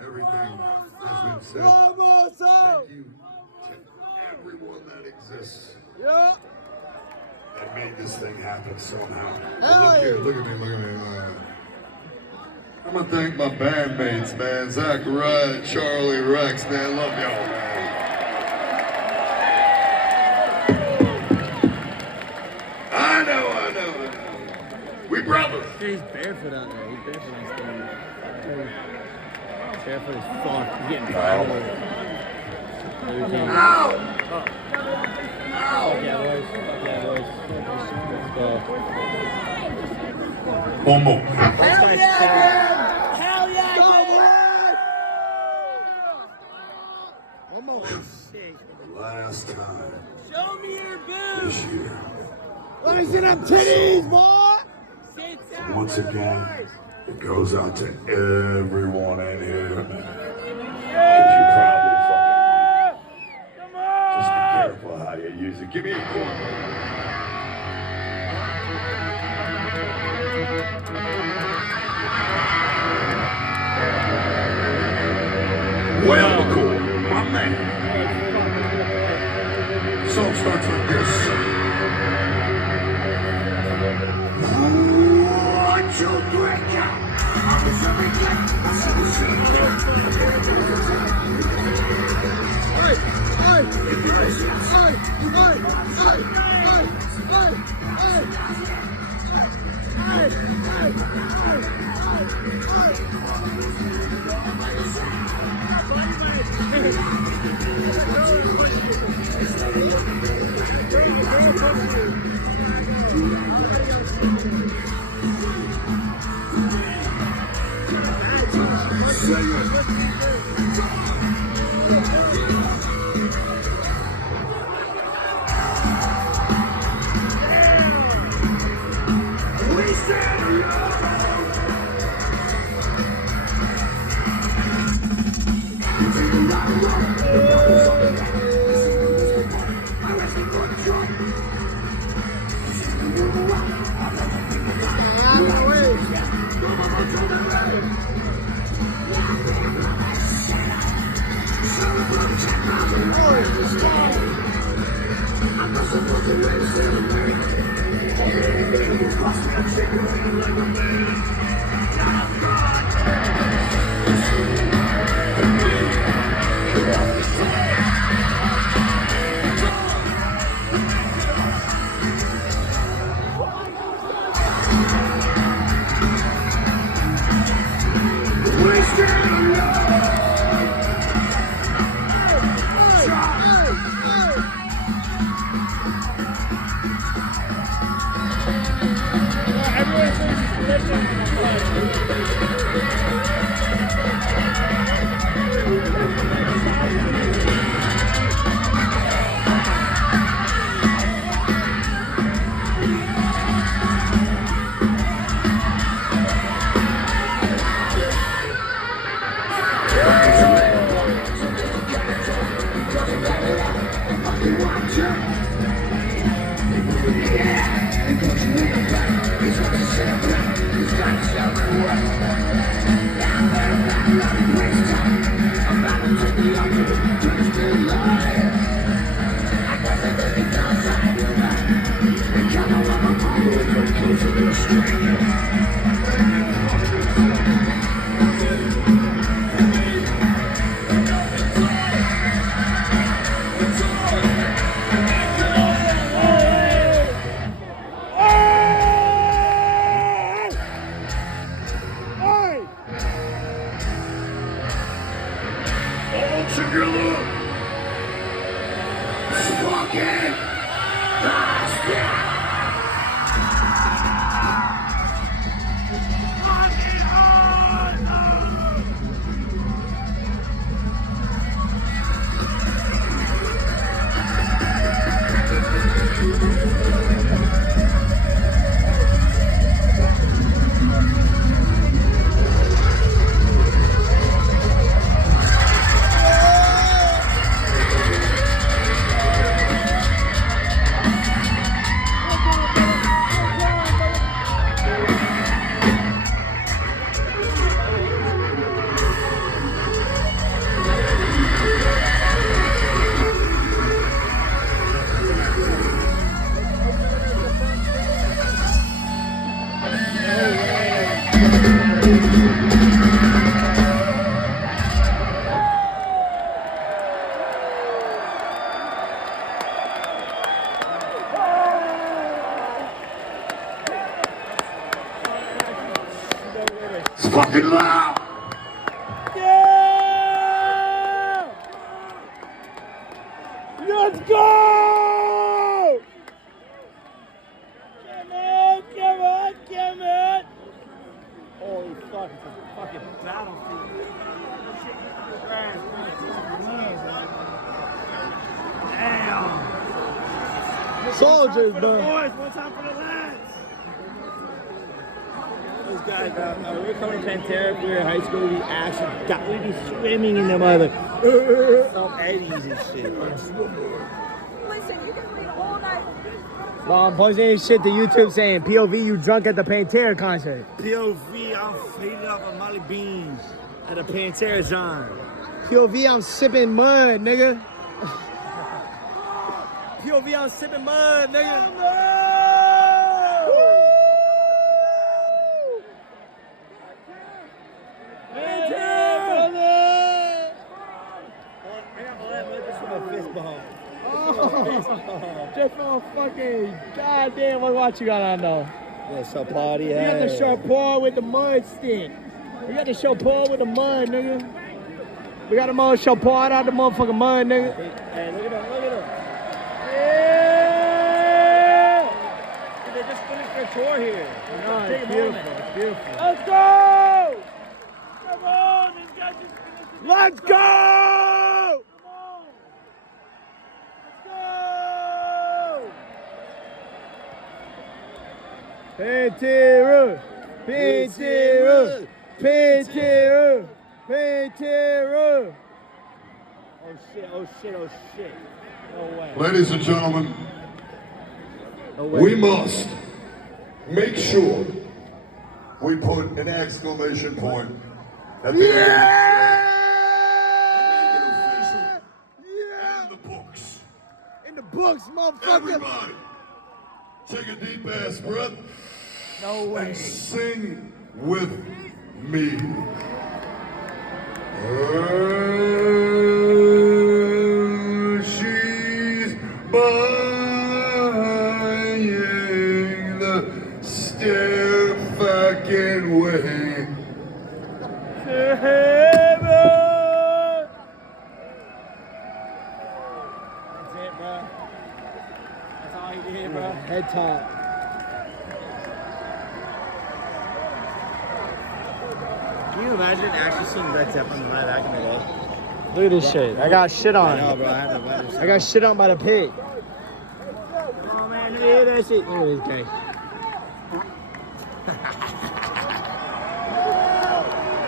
Everything has been said. Thank you to everyone that exists. Yeah. That made this thing happen somehow. Hell Look here, yeah. look at me. I'm gonna thank my bandmates, man. Zach Rudd, Charlie Rex, man. Love y'all, man. I know. We brothers. He's barefoot out there. He's barefoot on stage. Barefoot as fuck. He's getting tired. Ow! Fuck yeah, boys. Let's go. One more. Hell yeah! Hell yeah! One more. Last time Show me your boobs. this year. Let me see them titties, boy. Once again, it goes out to everyone in here. Because you probably fucking. Just be careful how you use it. Give me a quarter. Well, McCoy, my man. The song starts like this. One, two, three, go. fucking loud. Yeah! Let's go! Come on, come on, come on! Holy fuck, it's a fucking battlefield. Damn! Soldiers, One time for the bro. boys, one time for the lads. Those guys, we were coming to Pantera. If we were in high school, we'd actually we'd be swimming in them other eddies and shit. Listen, you can read all night. No, I'm posting shit to YouTube saying POV you drunk at the Pantera concert. POV, I'm faded off of Molly Beans at a Pantera John. POV I'm sipping mud, nigga. POV I'm sipping mud, nigga. Just for a fucking goddamn what you got on though. Yeah, so party. You got the short paw with the mud stick. You got the short paw with the mud, nigga. We got the mud short paw out the motherfucking mud, nigga. Hey, look at them, look at them. Yeah! They just finished their tour here. No, Take it's a beautiful. moment. It's beautiful. Let's go! Come on, these guys just finished the Let's go! Come on! Let's go! Pantera! Pantera! Pantera! Pantera! Oh shit, oh shit, oh shit. No way. Ladies and gentlemen, No way. we must make sure we put an exclamation point at the end of the show. And make it official. In the books. In the books, motherfucker! Everybody, take a deep ass breath No way. and sing with me. She's buying the stair fucking way. To heaven! That's it, bro. That's all he did, bro. Head top. Can you imagine actually seeing Red Zeppelin live back in the day? Look at this shit. I got shit I on. know, bro. I had to buy this. I got shit on by the pig. Oh man, let me hear that shit. Look at this guy.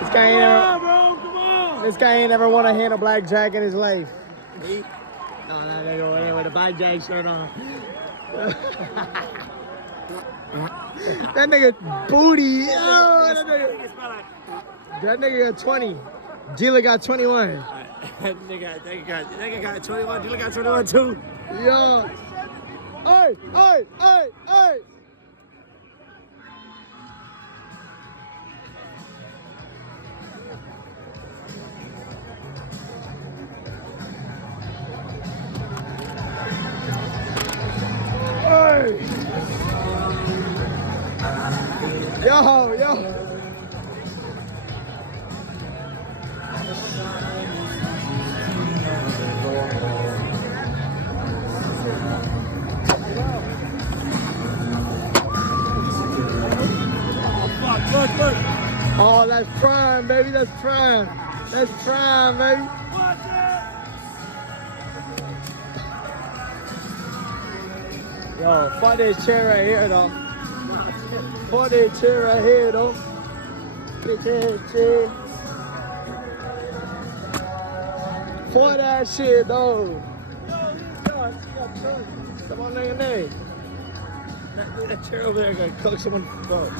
This guy ain't Come ever. on, bro. Come on. This guy ain't ever won a hand of blackjack in his life. No, that nigga went in with a blackjack shirt on. That nigga booty. Oh, that nigga got 20. Dealer got 21. That nigga got 21. Dealer got 21 too. Yo. Hey, hey, hey, hey. Hey. Yo, yo. Look, look. Oh, that's prime, baby. That's prime. That's prime, baby. Watch it. Yo, fuck this chair right here, though. Fuck this chair right here, though. Bitch ass chair. Fuck that shit, though. Come on, nigga, nigga. That chair over there gonna cook someone. Bro.